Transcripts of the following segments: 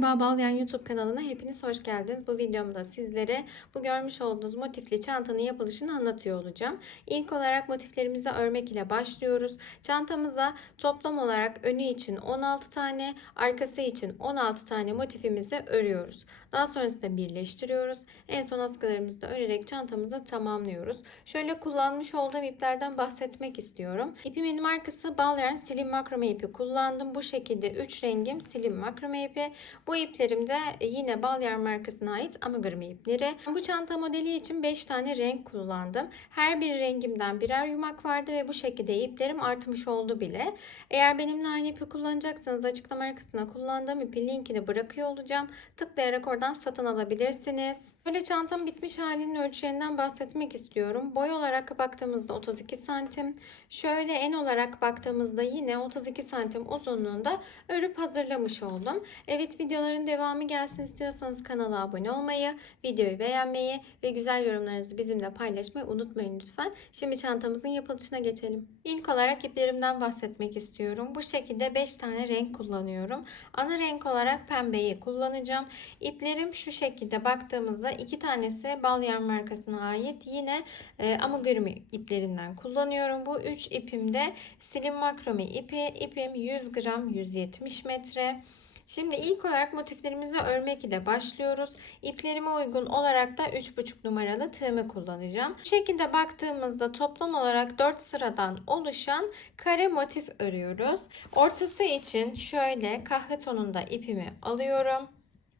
Merhaba Balyan YouTube kanalına hepiniz hoş geldiniz. Bu videomda sizlere bu görmüş olduğunuz motifli çantanın yapılışını anlatıyor olacağım. İlk olarak motiflerimizi örmek ile başlıyoruz. Çantamıza toplam olarak önü için 16 tane, arkası için 16 tane motifimizi örüyoruz. Daha sonrasında birleştiriyoruz. En son askılarımızı da örerek çantamızı tamamlıyoruz. Şöyle kullanmış olduğum iplerden bahsetmek istiyorum. İpimin markası Balyan Slim Makrome ipi kullandım. Bu şekilde 3 rengim Slim Makrome ipi. Bu iplerim de yine Balyan markasına ait amigurumi ipleri. Bu çanta modeli için 5 tane renk kullandım. Her bir rengimden birer yumak vardı ve bu şekilde iplerim artmış oldu bile. Eğer benimle aynı ipi kullanacaksanız açıklama kısmına kullandığım ipi linkini bırakıyor olacağım. Tıklayarak oradan satın alabilirsiniz. Böyle çantam bitmiş halinin ölçülerinden bahsetmek istiyorum. Boy olarak baktığımızda 32 santim. Şöyle en olarak baktığımızda yine 32 santim uzunluğunda örüp hazırlamış oldum. Evet videoların devamı gelsin istiyorsanız kanala abone olmayı, videoyu beğenmeyi ve güzel yorumlarınızı bizimle paylaşmayı unutmayın lütfen. Şimdi çantamızın yapılışına geçelim. İlk olarak iplerimden bahsetmek istiyorum. Bu şekilde 5 tane renk kullanıyorum. Ana renk olarak pembeyi kullanacağım. İplerim şu şekilde baktığımızda iki tanesi Balyan markasına ait yine e, amigurumi iplerinden kullanıyorum. Bu 3 ipim de Slim Makrome ipi. İpim 100 gram 170 metre. Şimdi ilk olarak motiflerimizi örmek ile başlıyoruz. İplerime uygun olarak da 3,5 numaralı tığımı kullanacağım. Bu şekilde baktığımızda toplam olarak 4 sıradan oluşan kare motif örüyoruz. Ortası için şöyle kahve tonunda ipimi alıyorum.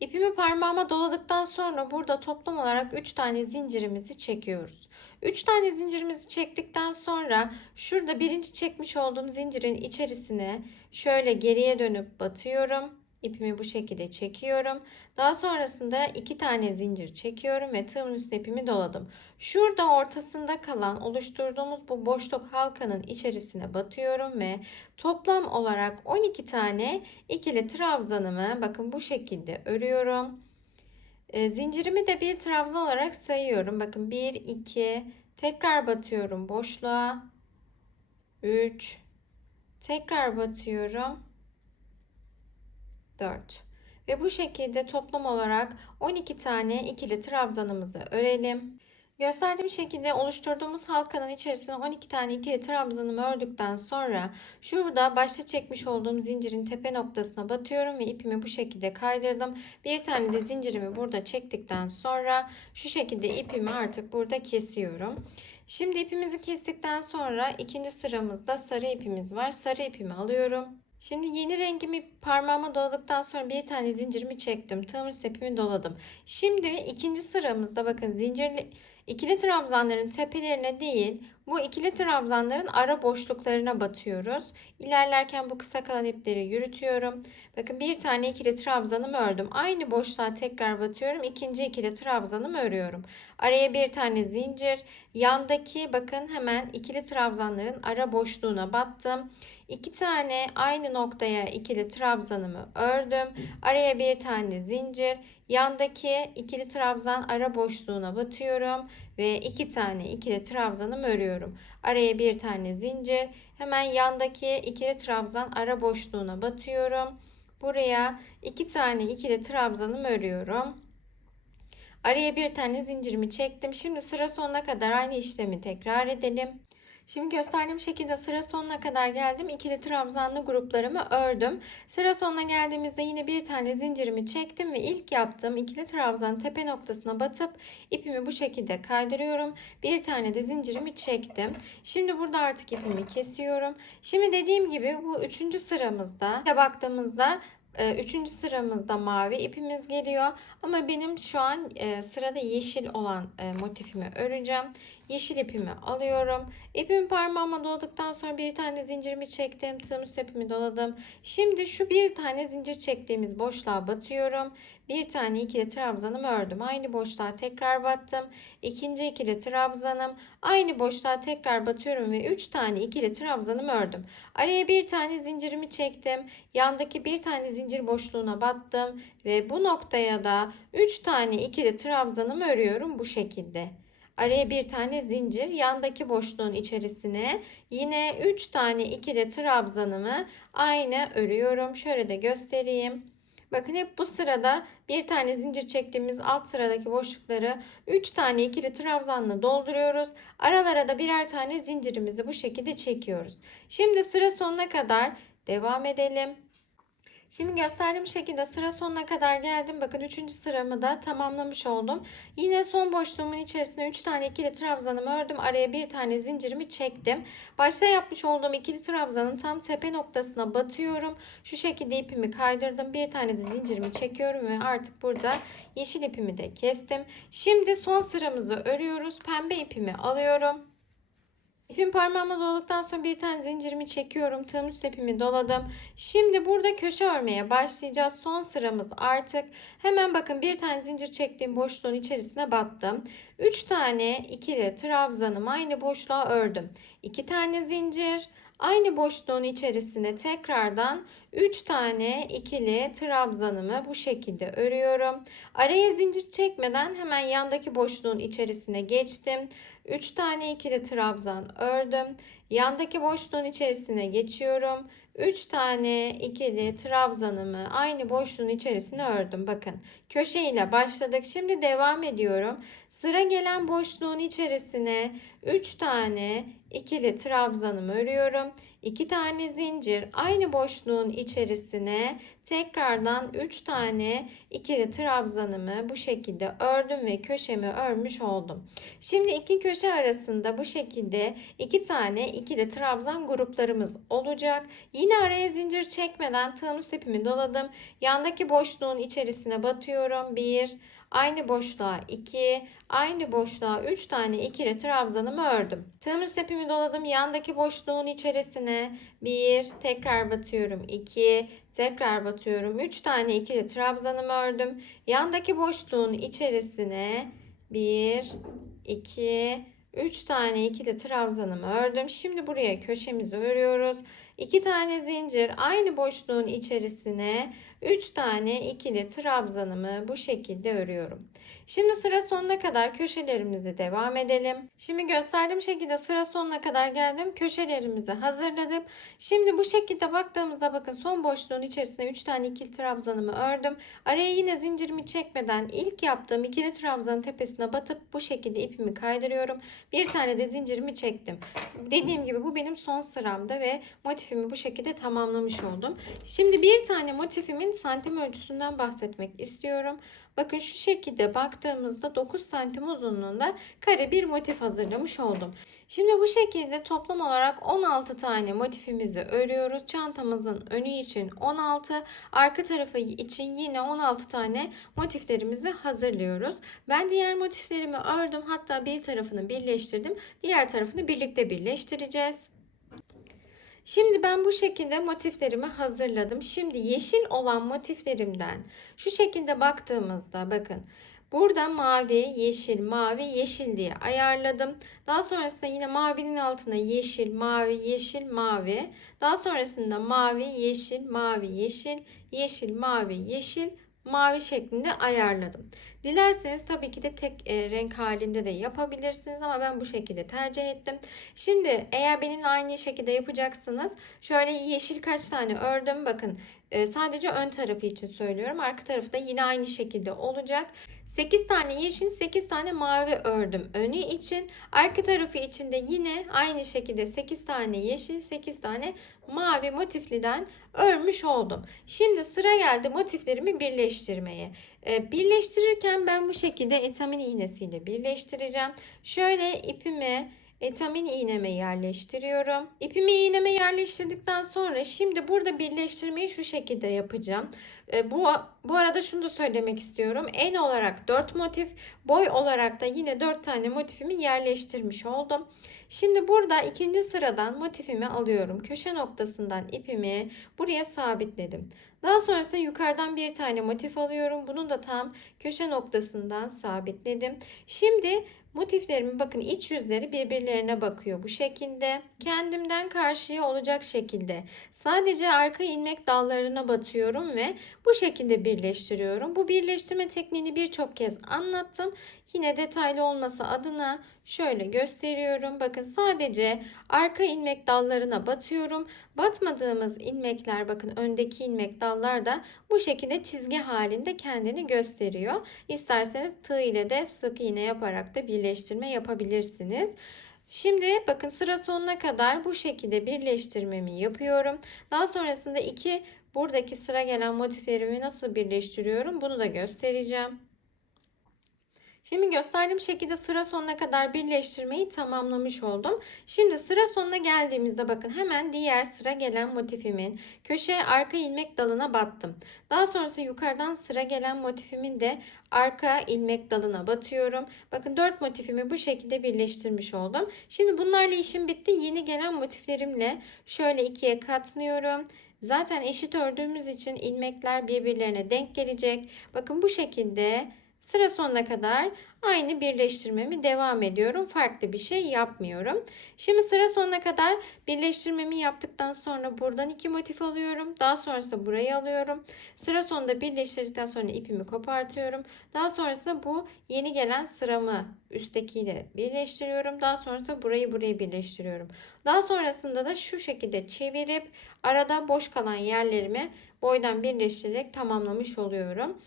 İpimi parmağıma doladıktan sonra burada toplam olarak 3 tane zincirimizi çekiyoruz. 3 tane zincirimizi çektikten sonra şurada birinci çekmiş olduğum zincirin içerisine şöyle geriye dönüp batıyorum. İpimi bu şekilde çekiyorum. Daha sonrasında iki tane zincir çekiyorum ve tığımın üstüne ipimi doladım. Şurada ortasında kalan oluşturduğumuz bu boşluk halkanın içerisine batıyorum ve toplam olarak 12 tane ikili trabzanımı bakın bu şekilde örüyorum. E, zincirimi de bir trabzan olarak sayıyorum. Bakın 1 2 tekrar batıyorum boşluğa. 3 tekrar batıyorum. 4. Ve bu şekilde toplam olarak 12 tane ikili trabzanımızı örelim. Gösterdiğim şekilde oluşturduğumuz halkanın içerisine 12 tane ikili trabzanımı ördükten sonra şurada başta çekmiş olduğum zincirin tepe noktasına batıyorum ve ipimi bu şekilde kaydırdım. Bir tane de zincirimi burada çektikten sonra şu şekilde ipimi artık burada kesiyorum. Şimdi ipimizi kestikten sonra ikinci sıramızda sarı ipimiz var. Sarı ipimi alıyorum. Şimdi yeni rengimi parmağıma doladıktan sonra bir tane zincirimi çektim. Tığımın üst ipimi doladım. Şimdi ikinci sıramızda bakın zincirli ikili trabzanların tepelerine değil bu ikili trabzanların ara boşluklarına batıyoruz. İlerlerken bu kısa kalan ipleri yürütüyorum. Bakın bir tane ikili trabzanımı ördüm. Aynı boşluğa tekrar batıyorum. İkinci ikili trabzanımı örüyorum. Araya bir tane zincir. Yandaki bakın hemen ikili trabzanların ara boşluğuna battım. İki tane aynı noktaya ikili trabzanımı ördüm. Araya bir tane zincir. Yandaki ikili trabzan ara boşluğuna batıyorum ve iki tane ikili trabzanımı örüyorum. Araya bir tane zincir. Hemen yandaki ikili trabzan ara boşluğuna batıyorum. Buraya iki tane ikili trabzanımı örüyorum. Araya bir tane zincirimi çektim. Şimdi sıra sonuna kadar aynı işlemi tekrar edelim. Şimdi gösterdiğim şekilde sıra sonuna kadar geldim. İkili trabzanlı gruplarımı ördüm. Sıra sonuna geldiğimizde yine bir tane zincirimi çektim ve ilk yaptığım ikili trabzan tepe noktasına batıp ipimi bu şekilde kaydırıyorum. Bir tane de zincirimi çektim. Şimdi burada artık ipimi kesiyorum. Şimdi dediğim gibi bu üçüncü sıramızda baktığımızda Üçüncü sıramızda mavi ipimiz geliyor. Ama benim şu an sırada yeşil olan motifimi öreceğim. Yeşil ipimi alıyorum. İpimi parmağıma doladıktan sonra bir tane zincirimi çektim. Tığım üst ipimi doladım. Şimdi şu bir tane zincir çektiğimiz boşluğa batıyorum. Bir tane ikili trabzanımı ördüm. Aynı boşluğa tekrar battım. İkinci ikili trabzanım. Aynı boşluğa tekrar batıyorum ve üç tane ikili trabzanımı ördüm. Araya bir tane zincirimi çektim. Yandaki bir tane zincir boşluğuna battım ve bu noktaya da üç tane ikili trabzanımı örüyorum bu şekilde. Araya bir tane zincir, yandaki boşluğun içerisine yine 3 tane ikili trabzanımı aynı örüyorum. Şöyle de göstereyim. Bakın hep bu sırada bir tane zincir çektiğimiz alt sıradaki boşlukları 3 tane ikili trabzanla dolduruyoruz. Aralara da birer tane zincirimizi bu şekilde çekiyoruz. Şimdi sıra sonuna kadar devam edelim. Şimdi gösterdiğim şekilde sıra sonuna kadar geldim. Bakın 3. sıramı da tamamlamış oldum. Yine son boşluğumun içerisine 3 tane ikili trabzanımı ördüm. Araya bir tane zincirimi çektim. Başta yapmış olduğum ikili trabzanın tam tepe noktasına batıyorum. Şu şekilde ipimi kaydırdım. Bir tane de zincirimi çekiyorum ve artık burada yeşil ipimi de kestim. Şimdi son sıramızı örüyoruz. Pembe ipimi alıyorum. İpim parmağıma doladıktan sonra bir tane zincirimi çekiyorum. Tığım üst ipimi doladım. Şimdi burada köşe örmeye başlayacağız. Son sıramız artık. Hemen bakın bir tane zincir çektiğim boşluğun içerisine battım. 3 tane ikili trabzanım aynı boşluğa ördüm. 2 tane zincir. Aynı boşluğun içerisine tekrardan 3 tane ikili trabzanımı bu şekilde örüyorum. Araya zincir çekmeden hemen yandaki boşluğun içerisine geçtim. 3 tane ikili trabzan ördüm. Yandaki boşluğun içerisine geçiyorum. 3 tane ikili trabzanımı aynı boşluğun içerisine ördüm. Bakın köşe ile başladık. Şimdi devam ediyorum. Sıra gelen boşluğun içerisine 3 tane ikili trabzanımı örüyorum. 2 tane zincir aynı boşluğun içerisine tekrardan 3 tane ikili trabzanımı bu şekilde ördüm ve köşemi örmüş oldum. Şimdi iki köşe arasında bu şekilde iki tane ikili trabzan gruplarımız olacak. Yine araya zincir çekmeden tığım üst ipimi doladım. Yandaki boşluğun içerisine batıyorum. 1 Aynı boşluğa 2, aynı boşluğa 3 tane ikili trabzanımı ördüm. Tığım üst ipimi doladım. Yandaki boşluğun içerisine 1, tekrar batıyorum 2, tekrar batıyorum 3 tane ikili trabzanımı ördüm. Yandaki boşluğun içerisine 1, 2, 3 tane ikili trabzanımı ördüm. Şimdi buraya köşemizi örüyoruz. 2 tane zincir aynı boşluğun içerisine 3 tane ikili trabzanımı bu şekilde örüyorum. Şimdi sıra sonuna kadar köşelerimizi devam edelim. Şimdi gösterdiğim şekilde sıra sonuna kadar geldim. Köşelerimizi hazırladım. Şimdi bu şekilde baktığımızda bakın son boşluğun içerisine 3 tane ikili trabzanımı ördüm. Araya yine zincirimi çekmeden ilk yaptığım ikili trabzanın tepesine batıp bu şekilde ipimi kaydırıyorum. Bir tane de zincirimi çektim. Dediğim gibi bu benim son sıramda ve motifimi bu şekilde tamamlamış oldum. Şimdi bir tane motifimin santim ölçüsünden bahsetmek istiyorum. Bakın şu şekilde baktığımızda 9 santim uzunluğunda kare bir motif hazırlamış oldum. Şimdi bu şekilde toplam olarak 16 tane motifimizi örüyoruz. Çantamızın önü için 16, arka tarafı için yine 16 tane motiflerimizi hazırlıyoruz. Ben diğer motiflerimi ördüm. Hatta bir tarafını birleştirdim. Diğer tarafını birlikte birleştireceğiz. Şimdi ben bu şekilde motiflerimi hazırladım. Şimdi yeşil olan motiflerimden şu şekilde baktığımızda bakın burada mavi, yeşil, mavi, yeşil diye ayarladım. Daha sonrasında yine mavinin altına yeşil, mavi, yeşil, mavi. Daha sonrasında mavi, yeşil, mavi, yeşil, yeşil, mavi, yeşil, mavi şeklinde ayarladım. Dilerseniz tabii ki de tek e, renk halinde de yapabilirsiniz ama ben bu şekilde tercih ettim. Şimdi eğer benimle aynı şekilde yapacaksınız. Şöyle yeşil kaç tane ördüm. Bakın e, sadece ön tarafı için söylüyorum. Arka tarafı da yine aynı şekilde olacak. 8 tane yeşil 8 tane mavi ördüm önü için. Arka tarafı için de yine aynı şekilde 8 tane yeşil 8 tane mavi motifliden örmüş oldum. Şimdi sıra geldi motiflerimi birleştirmeye. Ee, birleştirirken ben bu şekilde etamin iğnesiyle birleştireceğim. Şöyle ipimi etamin iğneme yerleştiriyorum. İpimi iğneme yerleştirdikten sonra şimdi burada birleştirmeyi şu şekilde yapacağım. E, bu, bu arada şunu da söylemek istiyorum. En olarak 4 motif, boy olarak da yine 4 tane motifimi yerleştirmiş oldum. Şimdi burada ikinci sıradan motifimi alıyorum. Köşe noktasından ipimi buraya sabitledim. Daha sonrasında yukarıdan bir tane motif alıyorum. Bunun da tam köşe noktasından sabitledim. Şimdi Motiflerimin bakın iç yüzleri birbirlerine bakıyor bu şekilde. Kendimden karşıya olacak şekilde sadece arka ilmek dallarına batıyorum ve bu şekilde birleştiriyorum. Bu birleştirme tekniğini birçok kez anlattım. Yine detaylı olması adına şöyle gösteriyorum. Bakın sadece arka ilmek dallarına batıyorum. Batmadığımız ilmekler bakın öndeki ilmek dallar da bu şekilde çizgi halinde kendini gösteriyor. İsterseniz tığ ile de sık iğne yaparak da birleştirme yapabilirsiniz. Şimdi bakın sıra sonuna kadar bu şekilde birleştirmemi yapıyorum. Daha sonrasında iki buradaki sıra gelen motiflerimi nasıl birleştiriyorum bunu da göstereceğim. Şimdi gösterdiğim şekilde sıra sonuna kadar birleştirmeyi tamamlamış oldum. Şimdi sıra sonuna geldiğimizde bakın hemen diğer sıra gelen motifimin köşeye arka ilmek dalına battım. Daha sonrasında yukarıdan sıra gelen motifimin de arka ilmek dalına batıyorum. Bakın 4 motifimi bu şekilde birleştirmiş oldum. Şimdi bunlarla işim bitti. Yeni gelen motiflerimle şöyle ikiye katlıyorum. Zaten eşit ördüğümüz için ilmekler birbirlerine denk gelecek. Bakın bu şekilde Sıra sonuna kadar aynı birleştirmemi devam ediyorum. Farklı bir şey yapmıyorum. Şimdi sıra sonuna kadar birleştirmemi yaptıktan sonra buradan iki motif alıyorum. Daha sonrasında burayı alıyorum. Sıra sonunda birleştirdikten sonra ipimi kopartıyorum. Daha sonrasında bu yeni gelen sıramı üsttekiyle birleştiriyorum. Daha sonrasında burayı buraya birleştiriyorum. Daha sonrasında da şu şekilde çevirip arada boş kalan yerlerimi boydan birleştirerek tamamlamış oluyorum.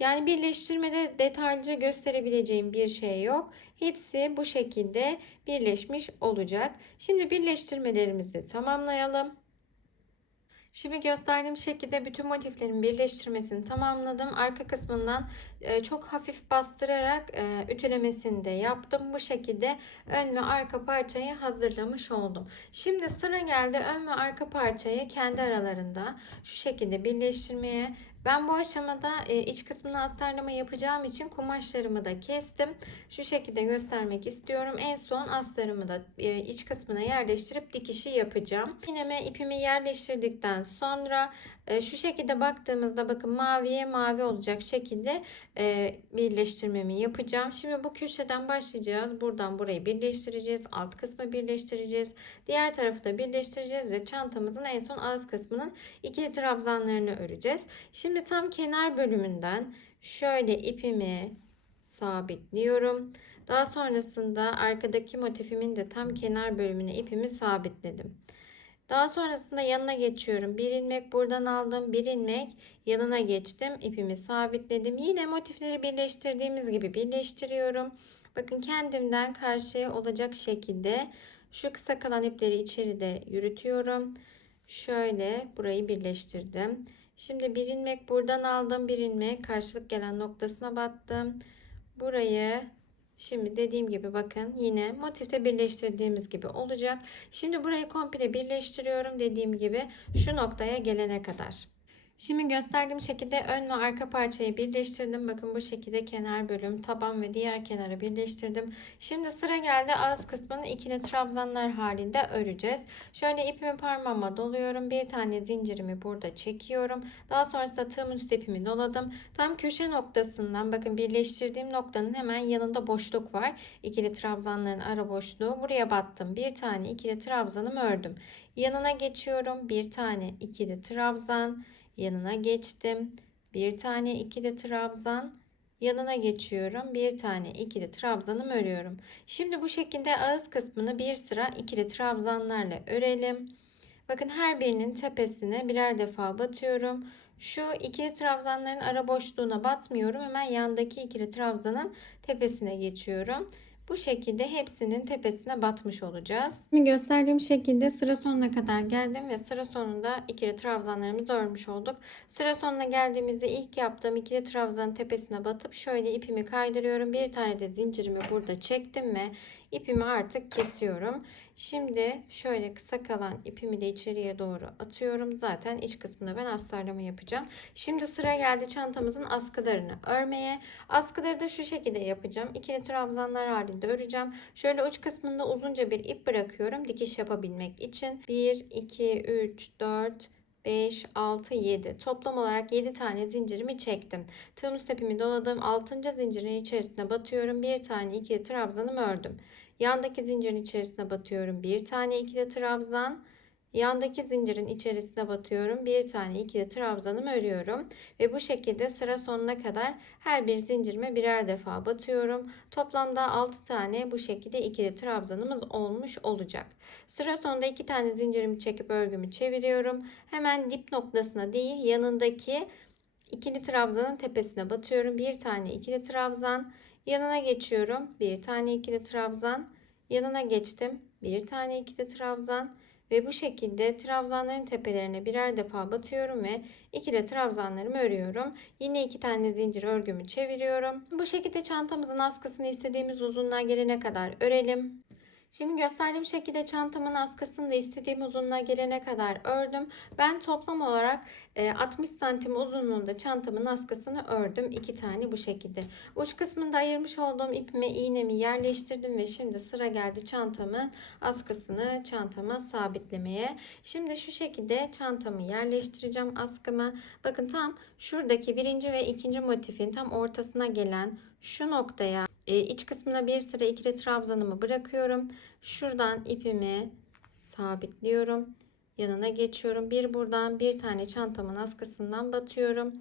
Yani birleştirmede detaylıca gösterebileceğim bir şey yok. Hepsi bu şekilde birleşmiş olacak. Şimdi birleştirmelerimizi tamamlayalım. Şimdi gösterdiğim şekilde bütün motiflerin birleştirmesini tamamladım. Arka kısmından çok hafif bastırarak e, ütülemesini de yaptım. Bu şekilde ön ve arka parçayı hazırlamış oldum. Şimdi sıra geldi ön ve arka parçayı kendi aralarında şu şekilde birleştirmeye ben bu aşamada e, iç kısmına astarlama yapacağım için kumaşlarımı da kestim. Şu şekilde göstermek istiyorum. En son astarımı da e, iç kısmına yerleştirip dikişi yapacağım. Yineme ipimi yerleştirdikten sonra şu şekilde baktığımızda bakın maviye mavi olacak şekilde birleştirmemi yapacağım. Şimdi bu köşeden başlayacağız. Buradan burayı birleştireceğiz. Alt kısmı birleştireceğiz. Diğer tarafı da birleştireceğiz ve çantamızın en son ağız kısmının ikili trabzanlarını öreceğiz. Şimdi tam kenar bölümünden şöyle ipimi sabitliyorum. Daha sonrasında arkadaki motifimin de tam kenar bölümüne ipimi sabitledim. Daha sonrasında yanına geçiyorum. Bir ilmek buradan aldım. Bir ilmek yanına geçtim. İpimi sabitledim. Yine motifleri birleştirdiğimiz gibi birleştiriyorum. Bakın kendimden karşıya olacak şekilde şu kısa kalan ipleri içeride yürütüyorum. Şöyle burayı birleştirdim. Şimdi bir ilmek buradan aldım. Bir ilmek karşılık gelen noktasına battım. Burayı Şimdi dediğim gibi bakın yine motifte birleştirdiğimiz gibi olacak. Şimdi burayı komple birleştiriyorum dediğim gibi şu noktaya gelene kadar. Şimdi gösterdiğim şekilde ön ve arka parçayı birleştirdim. Bakın bu şekilde kenar bölüm, taban ve diğer kenarı birleştirdim. Şimdi sıra geldi ağız kısmını ikili trabzanlar halinde öreceğiz. Şöyle ipimi parmağıma doluyorum. Bir tane zincirimi burada çekiyorum. Daha sonrasında tığımın üst ipimi doladım. Tam köşe noktasından bakın birleştirdiğim noktanın hemen yanında boşluk var. İkili trabzanların ara boşluğu. Buraya battım. Bir tane ikili trabzanımı ördüm. Yanına geçiyorum. Bir tane ikili trabzan yanına geçtim. Bir tane ikili trabzan yanına geçiyorum. Bir tane ikili trabzanım örüyorum. Şimdi bu şekilde ağız kısmını bir sıra ikili trabzanlarla örelim. Bakın her birinin tepesine birer defa batıyorum. Şu ikili trabzanların ara boşluğuna batmıyorum. Hemen yandaki ikili trabzanın tepesine geçiyorum. Bu şekilde hepsinin tepesine batmış olacağız. Şimdi gösterdiğim şekilde sıra sonuna kadar geldim ve sıra sonunda ikili trabzanlarımızı örmüş olduk. Sıra sonuna geldiğimizde ilk yaptığım ikili trabzanın tepesine batıp şöyle ipimi kaydırıyorum. Bir tane de zincirimi burada çektim ve ipimi artık kesiyorum. Şimdi şöyle kısa kalan ipimi de içeriye doğru atıyorum. Zaten iç kısmına ben astarlama yapacağım. Şimdi sıra geldi çantamızın askılarını örmeye. Askıları da şu şekilde yapacağım. İkili trabzanlar halinde öreceğim. Şöyle uç kısmında uzunca bir ip bırakıyorum dikiş yapabilmek için. 1, 2, 3, 4, 5, 6, 7. Toplam olarak 7 tane zincirimi çektim. Tığım üst ipimi doladım. 6. zincirin içerisine batıyorum. Bir tane ikili trabzanımı ördüm. Yandaki zincirin içerisine batıyorum. Bir tane ikili trabzan. Yandaki zincirin içerisine batıyorum. Bir tane ikili trabzanımı örüyorum. Ve bu şekilde sıra sonuna kadar her bir zincirime birer defa batıyorum. Toplamda 6 tane bu şekilde ikili trabzanımız olmuş olacak. Sıra sonunda 2 tane zincirimi çekip örgümü çeviriyorum. Hemen dip noktasına değil yanındaki ikili trabzanın tepesine batıyorum. Bir tane ikili trabzan. Yanına geçiyorum. Bir tane ikili trabzan. Yanına geçtim. Bir tane ikili trabzan. Ve bu şekilde trabzanların tepelerine birer defa batıyorum ve ikili trabzanlarımı örüyorum. Yine iki tane zincir örgümü çeviriyorum. Bu şekilde çantamızın askısını istediğimiz uzunluğa gelene kadar örelim. Şimdi gösterdiğim şekilde çantamın askısını da istediğim uzunluğa gelene kadar ördüm. Ben toplam olarak e, 60 santim uzunluğunda çantamın askısını ördüm. iki tane bu şekilde. Uç kısmında ayırmış olduğum ipime iğnemi yerleştirdim ve şimdi sıra geldi çantamın askısını çantama sabitlemeye. Şimdi şu şekilde çantamı yerleştireceğim askımı. Bakın tam şuradaki birinci ve ikinci motifin tam ortasına gelen şu noktaya e, iç kısmına bir sıra ikili trabzanımı bırakıyorum. Şuradan ipimi sabitliyorum. Yanına geçiyorum. Bir buradan bir tane çantamın askısından batıyorum.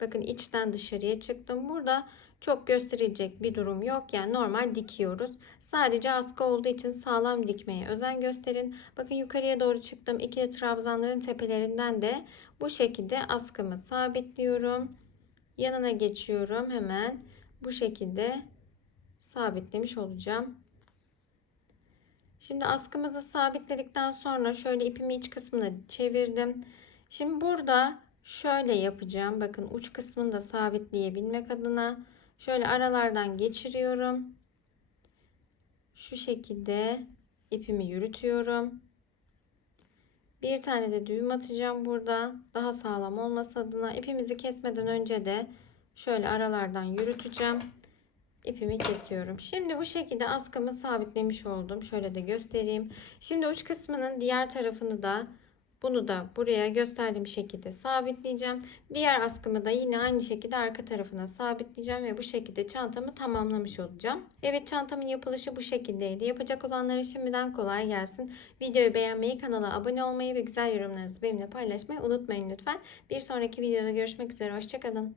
Bakın içten dışarıya çıktım. Burada çok gösterilecek bir durum yok. Yani normal dikiyoruz. Sadece askı olduğu için sağlam dikmeye özen gösterin. Bakın yukarıya doğru çıktım. İkili trabzanların tepelerinden de bu şekilde askımı sabitliyorum. Yanına geçiyorum hemen. Bu şekilde sabitlemiş olacağım. Şimdi askımızı sabitledikten sonra şöyle ipimi iç kısmına çevirdim. Şimdi burada şöyle yapacağım. Bakın uç kısmını da sabitleyebilmek adına şöyle aralardan geçiriyorum. Şu şekilde ipimi yürütüyorum. Bir tane de düğüm atacağım burada. Daha sağlam olması adına ipimizi kesmeden önce de şöyle aralardan yürüteceğim ipimi kesiyorum. Şimdi bu şekilde askımı sabitlemiş oldum. Şöyle de göstereyim. Şimdi uç kısmının diğer tarafını da bunu da buraya gösterdiğim şekilde sabitleyeceğim. Diğer askımı da yine aynı şekilde arka tarafına sabitleyeceğim ve bu şekilde çantamı tamamlamış olacağım. Evet çantamın yapılışı bu şekildeydi. Yapacak olanlara şimdiden kolay gelsin. Videoyu beğenmeyi, kanala abone olmayı ve güzel yorumlarınızı benimle paylaşmayı unutmayın lütfen. Bir sonraki videoda görüşmek üzere. Hoşçakalın.